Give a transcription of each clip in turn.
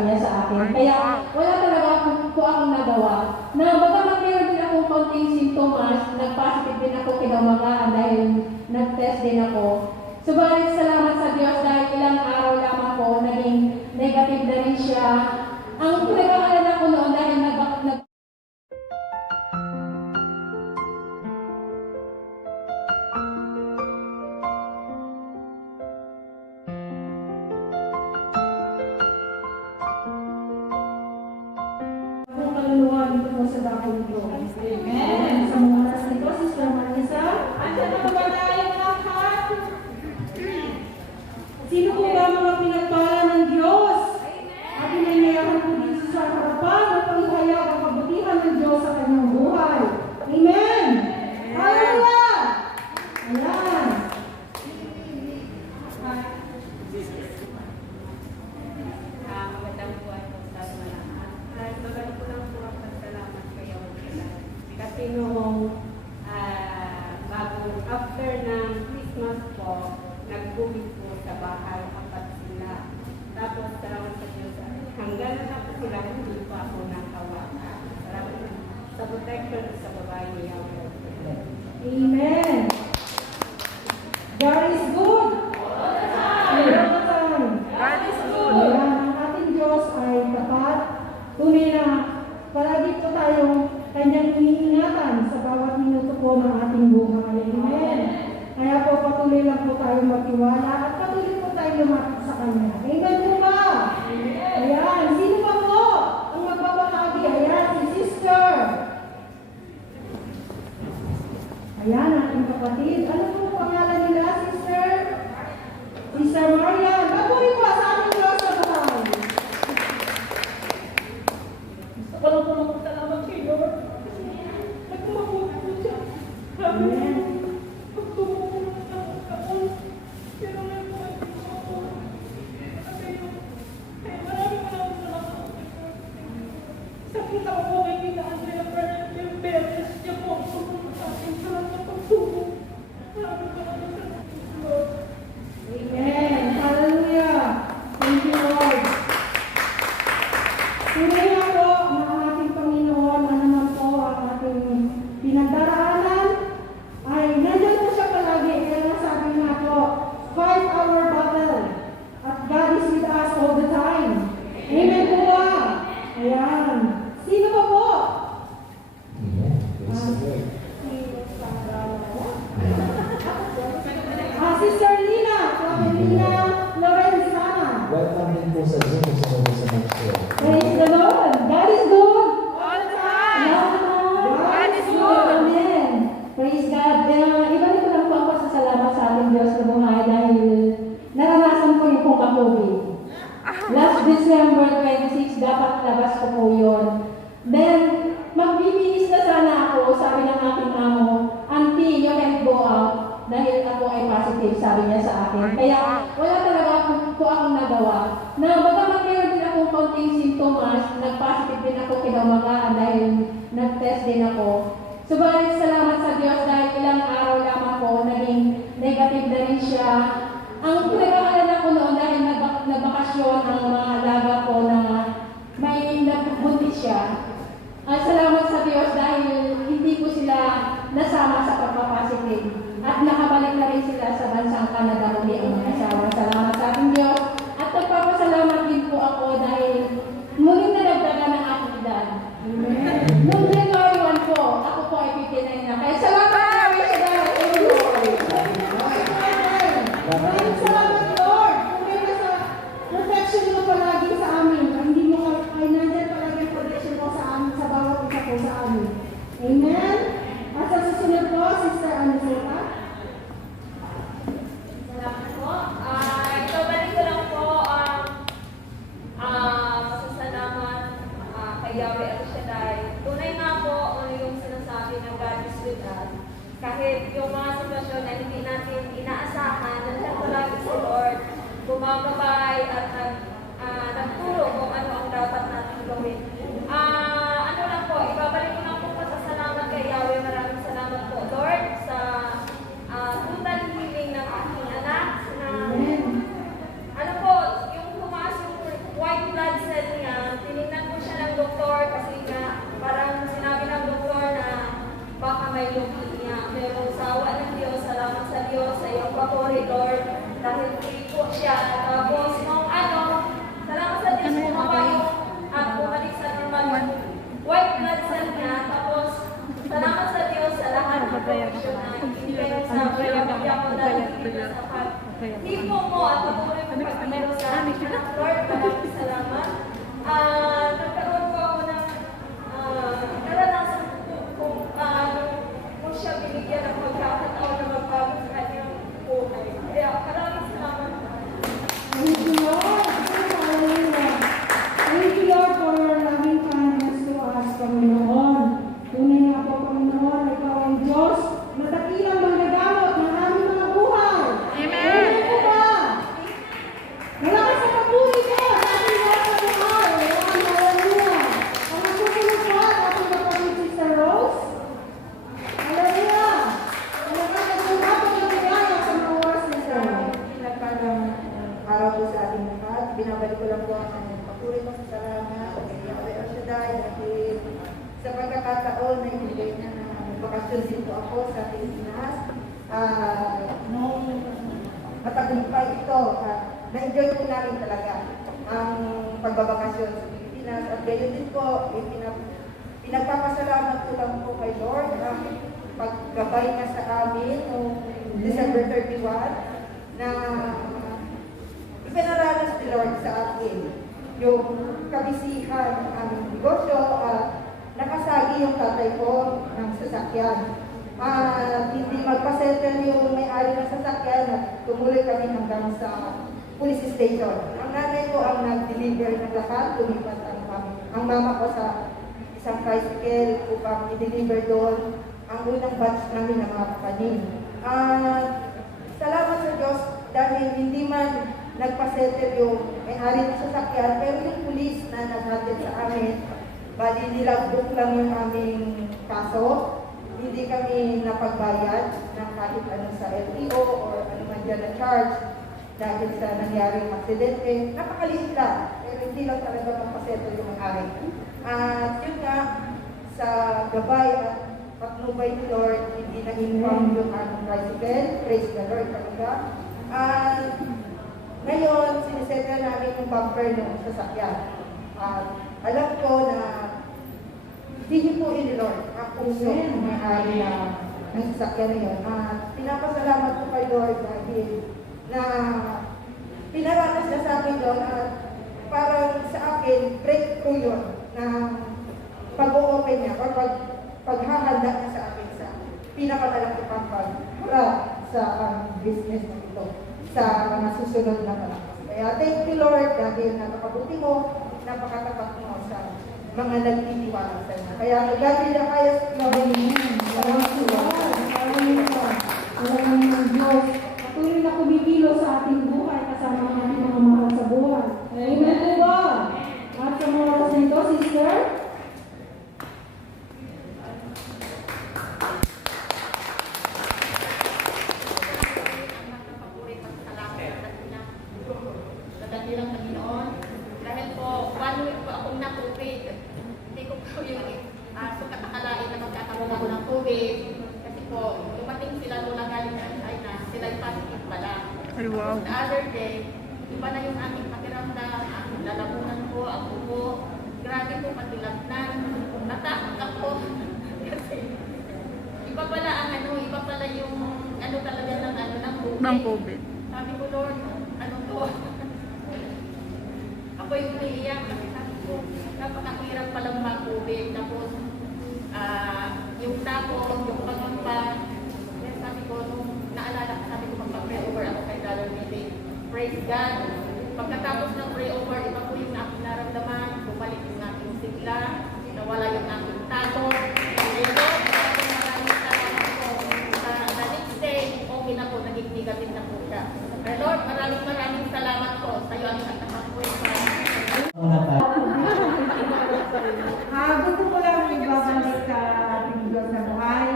sabi niya sa akin. Kaya wala talaga po akong nagawa. Na bagamat meron din akong konting sintomas, nag-positive din ako kinamagaan dahil nag-test din ako. Subalit salamat sa Diyos dahil ilang araw lamang po, naging negative na rin siya. Ang pinag-aalala ko noon dahil sa dakong ito. Amen. Sa mga oras nito, Sister Marisa, andyan na ba tayong lahat? Sino po ba mga pinagpala ng Diyos? At inanyayahan po dito sa harapan at paghayag ang kabutihan ng Diyos sa kanyang buhay. Amen! Hallelujah! Ayan. Magandang buwan po sa mga lahat. Magandang po lang po ang pasalamat kayo. Kasi noong after ng Christmas po, nag-booking po sa bahay, apat sila. Tapos salamat sa Diyos. Hanggang natapos sila, hindi po ako nakawakan. Salamat sa protection sa babae niya. Amen. God is good. All the time. God is good. Ayan, ang ating Diyos ay tapat. Tunay na palagi po tayong kanyang iniingatan sa bawat minuto po ng ating buhay. Amen. Kaya po patuloy lang po tayong magtiwala at patuloy po tayong lumapit sa Kanya. Amen po ba? Ayan. Sino pa po ang magbabahagi? Ayan, si Sister. Ayan, ating kapatid. Ano po pangalan nila, Sister? Sister Marian. Papuri po sa ating Diyos sa bahay. Gusto ko lang po magpasalamat kay Lord. Nagkumakuha po siya. Amen. Amen. Hallelujah. Thank you, Lord. Tunay nga po, mga ating Panginoon, ano naman po ang ating pinagdaraanan, ay nandiyan po siya palagi. Kaya nasabi nga po, fight our battle. At God is with us all the time. Amen po ba? Ayan. Sino pa po? Sister Lina, Lina Lorenzana. Welcome din po sa Zoom sa mga sa Maxwell. Praise the Lord. God is good. All the time. God is good. Amen. Praise God. Ibalik ko lang po ako sa salamat sa ating Diyos na buhay dahil naranasan ko yung pong COVID. Last December 26, dapat labas ko po yun. Then, magbibinis na sana ako, sabi ng aking amo, Auntie, you can go out. Dahil ako ay positive, sabi niya sa akin. Kaya wala talaga po akong nagawa. Na bagamat meron din akong konting sintomas, nag-positive din ako kinamagaan dahil nag-test din ako. Subalit salamat sa Diyos dahil ilang araw lamang po, naging negative na rin siya. Ang pinag-aalala ko noon dahil nagbakasyon ang mga alaga ko na may nagbuntis siya. Salamat sa Diyos dahil hindi ko sila nasama sa pagpapositive. At nakabalik na rin sila sa bansang Canada muli ang mga asawa. Salamat sa ating Diyos. At nagpapasalamat din po ako dahil muling nadagdagan ng aking edad. Noong January 1 po, ako po ay 59 na. Kaya salamat na rin sa dahil. Maraming salamat, Lord. Kung may nasa protection mo palagi sa amin, hindi mo ay nandyan palagi protection mo sa amin, sa bawat isa po sa amin. Amen? At sa susunod po, Sister Aniseta. Salamat po. Ito balik ko lang po ang masasalamat kay Yahweh at Shaddai. Tunay nga po ano yung sinasabi ng God is with us. Kahit yung mga sitwasyon na hindi natin inaasahan, nandiyan palagi si Lord, gumagabay at nagturo kung ano ang dapat natin gawin. Ano lang po, ibabalik ko lang po pasasalamat kay Yahweh. Maraming salamat po, Lord, sa total healing ng aking anak. Na, ano po, yung tumaas yung white blood cell hipo mo at patuloy mo pagpapalo sa aming anak, Lord. Maraming salamat. Nagkaroon po ako ng naranasan kung siya binigyan ng pagkakataon na magbago sa kanyang buhay. Kaya maraming salamat. Thank you, Lord. Hallelujah. Thank you, Lord, for your loving kindness to us, Panginoon. Tunay nga po, Panginoon, ikaw ang Diyos na dakilang manggagamot ng aming mga buhay. Amen. Amen po ba? Malakas sa papuri ko sa ating Diyos sa buhay. Amen. Hallelujah. Ang nasusunod po at ating kapatid Sister Rose. Hallelujah. Malakas at sumapot ang bigaya sa mga oras na ito. Pinagpalang araw po sa ating lahat. Binabalik ko lang po ang papuri ko sa salamat kay Yahweh El Shaddai dahil sa pagkakataon na ibigay na ng bakasyon dito ako sa Pilipinas. Nung matagumpay ito, na-enjoy po namin talaga ang pagbabakasyon sa Pilipinas. At gayon din po, pinagpapasalamat ko lang po kay Lord ang paggabay niya sa amin noong December 31 na ipinaranas ni Lord sa akin yung kabisihan ng aming negosyo at nakasagi yung tatay ko ng sasakyan. Hindi magpasettle yung may-ari ng sasakyan at tumuloy kami hanggang sa police station. Ang nanay ko ang nag-deliver ng lahat, lumipat ang mama ko sa isang tricycle upang i-deliver doon ang unang batch namin ng mga kapanin. Salamat sa Diyos dahil hindi man nagpasettle yung may-ari ng sasakyan, pero yung pulis na naghatid sa amin, bali nilagbook lang yung aming kaso. Hindi kami napagbayad ng kahit ano sa LTO or ano man dyan na charge dahil sa nangyaring aksidente. Napakaliit lang, pero hindi lang talaga magpasettle yung may-ari. At yun nga, sa gabay at patnubay ni Lord, hindi na-inform yung aming tricycle. Praise the Lord talaga. Ngayon, sinisettle namin yung bumper ng sasakyan. Alam ko na hihipuin ni Lord ang puso ng may-ari ng sasakyan na yun. Pinapasalamat ko kay Lord dahil na pinaranas na sa akin doon at parang sa akin, breakthrough yun na pag-o-open niya or paghahanda niya sa akin sa pinakamalaki pang pag-harap sa business na ito sa mga susunod na panahon. Kaya thank you Lord dahil napakabuti mo, napakatapat mo sa mga nagtitiwala sa inyo. Kaya magdadali na kayo sa Lord. Salamat po. Salamat ng Diyos. Patuloy na kumikilo sa ating buhay kasama ang ating mga mahal sa buhay. Amen po ba? At sa mga oras na ito, sister? Dakilang Panginoon, dahil po, 1 week po akong na-COVID. Hindi ko po yung akalain na magkakaroon ako ng COVID. Kasi po, dumating sila mula galing sa China, sila yung positive pala. Ay, wow. The other day, iba na yung aking pakiramdam, ang lalamunan ko, ang ubo. Grabe po, patulagnan. Natakot ako. Kasi, iba pala ang iba pala yung talaga ng COVID. Ng COVID. Sabi ko, Lord, ano to? Ako yung umiiyak kasi sabi ko, napakahirap palang mag-COVID. Tapos, yung tapos, yung pangamba. Then sabi ko, nung naalala ko, sabi ko, magpa-pray over ako kay Dollar Meeting. Praise God. Pagkatapos ng pray over, iba po yung aking naramdaman. Bumalik yung aking sigla. Nawala yung aking takot. Ngayon, maraming salamat po. Sa next day, okay na po, naging negative na po siya. Lord, maraming salamat po sa iyo ang nagkakapuin. Gusto ko lang ibabalik sa ating Diyos na buhay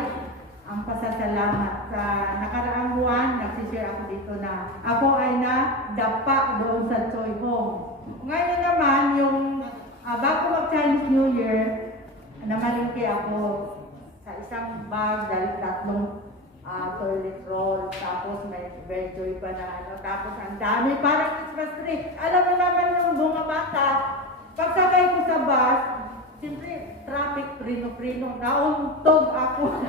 ang pasasalamat. Sa nakaraang buwan, nagsishare ako dito na ako ay nadapa doon sa Choi Home. Ngayon naman, yung bago mag-Chinese New Year, namalingki ako sa isang bag dahil tatlong toilet roll, tapos may Verjoy pa na tapos ang dami, parang Christmas tree. Alam mo naman yung bunga bata, pagsakay ko sa bus, siyempre, traffic, prino-prino, nauntog ako.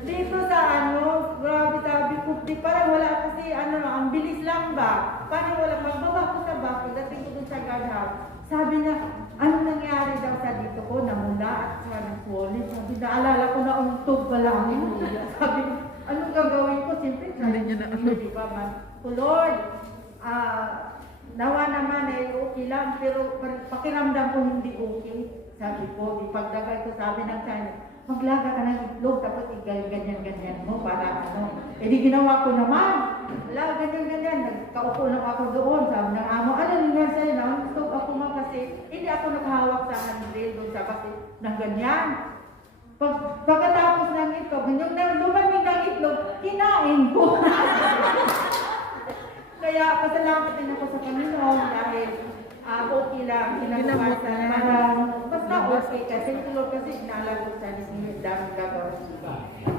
Dito sa ano, grabe sabi ko, di parang wala kasi ano, ang bilis lang ba? Parang wala, magbaba ko sa bus, pagdating ko dun sa guardhouse. Sabi niya, ano nangyari daw sa dito ko, namula at saka nag-swollen. Sabi, naalala ko na untog pala ako. Sabi ko, anong gagawin ko? Siyempre, di ba man? So Lord, nawa naman eh, okay lang, pero pakiramdam ko hindi okay. Sabi ko, di pagdagay ko, sabi ng China, maglaga ka ng itlog, tapos ganyan-ganyan mo para ano. Eh di ginawa ko naman. Wala, ganyan-ganyan. Nagkaupo lang ako doon. Sabi ng amo, ano nangyari sa'yo? Na-stop ako nga kasi hindi ako nakahawak sa handrail doon sa kasi ng ganyan. Pagkatapos ng itlog, yung lumamig ng itlog, kinain ko. Kaya pasalamat din ako sa Panginoon dahil okay lang, kinabukasan parang basta okay kasi tulog kasi inalagot sa Disney, dami gagawin iba.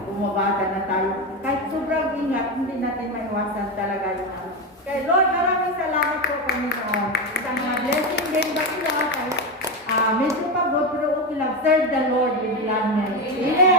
Bumabata na tayo. Kahit sobrang ingat, hindi natin maiwasan talaga yung ano. Kaya Lord, maraming salamat po Panginoon. Isang blessing din ba sila kahit medyo pagod pero okay lang. Serve the Lord with gladness. Amen.